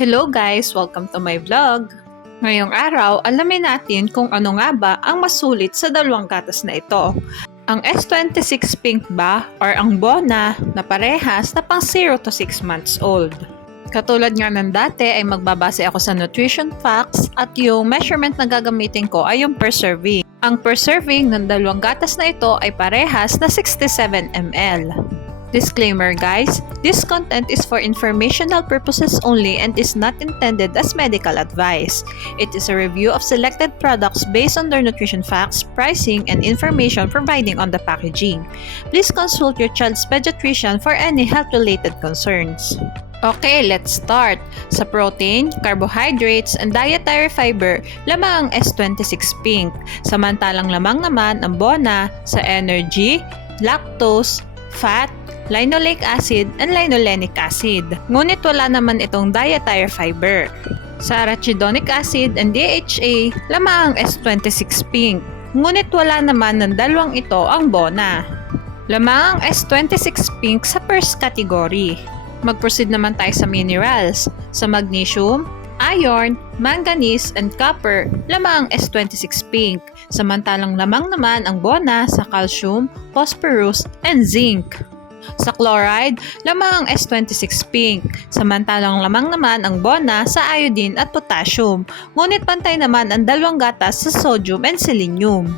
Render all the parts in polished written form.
Hello guys! Welcome to my vlog! Ngayong araw, alamin natin kung ano nga ba ang masulit sa dalawang gatas na ito. Ang S26 Pink ba or ang Bona na parehas na pang 0 to 6 months old. Katulad nga ng dati ay magbabase ako sa nutrition facts at yung measurement na gagamitin ko ay yung per serving. Ang per serving ng dalawang gatas na ito ay parehas na 67 ml. Disclaimer guys, this content is for informational purposes only and is not intended as medical advice. It is a review of selected products based on their nutrition facts, pricing, and information providing on the packaging. Please consult your child's pediatrician for any health-related concerns. Okay, let's start. Sa protein, carbohydrates, and dietary fiber, lamang ang S26 Pink. Samantalang lamang naman ang Bona sa energy, lactose, fat, linoleic acid, and linolenic acid. Ngunit wala naman itong dietary fiber. Sa arachidonic acid and DHA, lamang ang S26 Pink. Ngunit wala naman ng dalawang ito ang Bona. Lamang ang S26 Pink sa first category. Mag-proceed naman tayo sa minerals. Sa magnesium, iron, manganese, and copper, lamang ang S26 Pink. Samantalang lamang naman ang Bona sa calcium, phosphorus, and zinc. Sa chloride, lamang ang S26 Pink. Samantalang lamang naman ang Bona sa iodine at potassium. Ngunit pantay naman ang dalawang gatas sa sodium and selenium.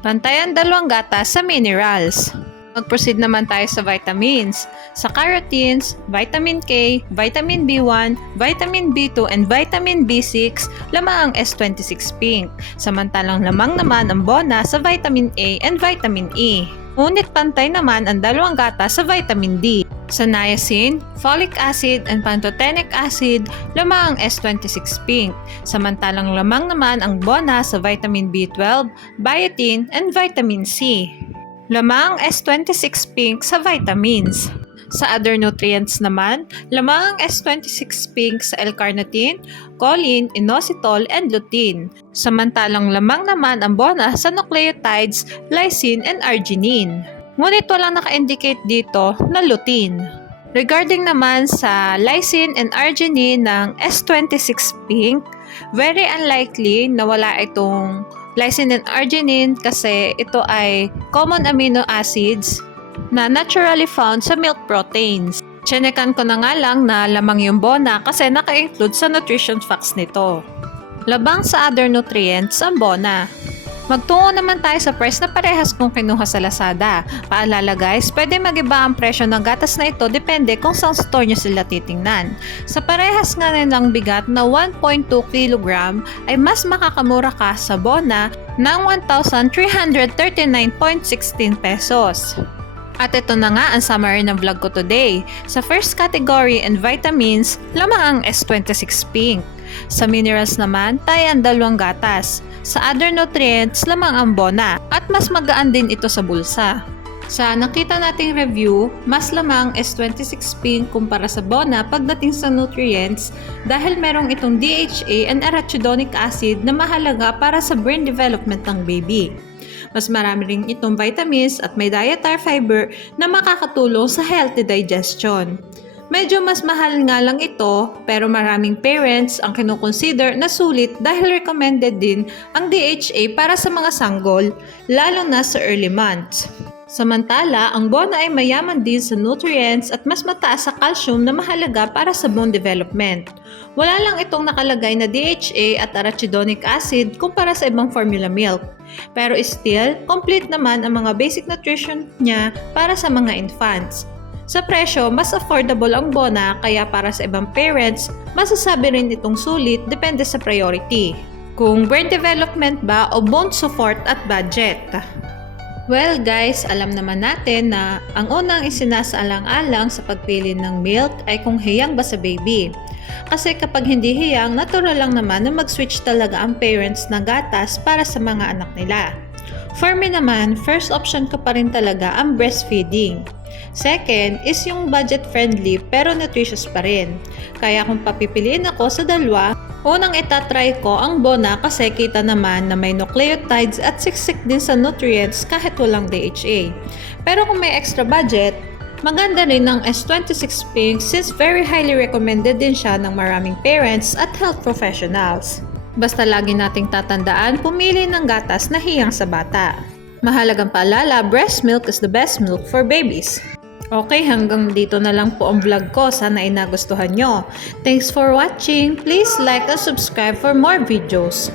Pantay ang dalawang gatas sa minerals. Mag-proceed naman tayo sa vitamins. Sa carotenes, vitamin K, vitamin B1, vitamin B2, and vitamin B6, lamang ang S26 Pink. Samantalang lamang naman ang Bona sa vitamin A and vitamin E. Ngunit pantay naman ang dalawang gatas sa vitamin D. Sa niacin, folic acid, and pantothenic acid, lamang ang S26 Pink. Samantalang lamang naman ang Bona sa vitamin B12, biotin, and vitamin C. Lamang ang S26 Pink sa vitamins. Sa other nutrients naman, lamang ang S26 Pink sa L-carnitine, choline, inositol, and lutein. Samantalang lamang naman ang Bona sa nucleotides, lysine, and arginine. Ngunit walang naka-indicate dito na lutein. Regarding naman sa lysine and arginine ng S26 Pink, very unlikely na wala itong lysine and arginine kasi ito ay common amino acids na naturally found sa milk proteins. Chinekan ko na nga lang na lamang yung Bona kasi naka-include sa nutrition facts nito. Labang sa other nutrients ang Bona. Magtungo naman tayo sa price na parehas kung kinuha sa Lazada. Paalala guys, pwede mag-iba ang presyo ng gatas na ito depende kung saan store nyo sila titingnan. Sa parehas nga nilang bigat na 1.2 kg ay mas makakamura ka sa Bona ng 1,339.16 pesos. At ito na nga ang summary ng vlog ko today. Sa first category and vitamins, lamang ang S26 Pink. Sa minerals naman, tayo ang dalawang gatas. Sa other nutrients, lamang ang Bona. At mas magaan din ito sa bulsa. Sa nakita nating review, mas lamang S26 Pink kumpara sa Bona pagdating sa nutrients dahil merong itong DHA and arachidonic acid na mahalaga para sa brain development ng baby. Mas marami rin itong vitamins at may dietary fiber na makakatulong sa healthy digestion. Medyo mas mahal nga lang ito pero maraming parents ang kinukonsider na sulit dahil recommended din ang DHA para sa mga sanggol, lalo na sa early months. Samantala, ang Bona ay mayaman din sa nutrients at mas mataas sa calcium na mahalaga para sa bone development. Wala lang itong nakalagay na DHA at arachidonic acid kumpara sa ibang formula milk. Pero still, complete naman ang mga basic nutrition niya para sa mga infants. Sa presyo, mas affordable ang Bona kaya para sa ibang parents, masasabi rin itong sulit depende sa priority. Kung brain development ba o bone support at budget. Well guys, alam naman natin na ang unang isinasaalang-alang sa pagpili ng milk ay kung hiyang ba sa baby. Kasi kapag hindi hiyang, natural lang naman na mag-switch talaga ang parents ng gatas para sa mga anak nila. For me naman, first option ko pa rin talaga ang breastfeeding. Second is yung budget-friendly pero nutritious pa rin. Kaya kung papipiliin ako sa dalawa, unang itatry ko ang Bona kasi kita naman na may nucleotides at siksik din sa nutrients kahit walang DHA. Pero kung may extra budget, Maganda rin ang S26 Pink since very highly recommended din siya ng maraming parents at health professionals. Basta lagi nating tatandaan pumili ng gatas na hiyang sa bata. Mahalagang paalala, breast milk is the best milk for babies. Okay, hanggang dito na lang po ang vlog ko. Sana ay nagustuhan nyo. Thanks for watching. Please like and subscribe for more videos.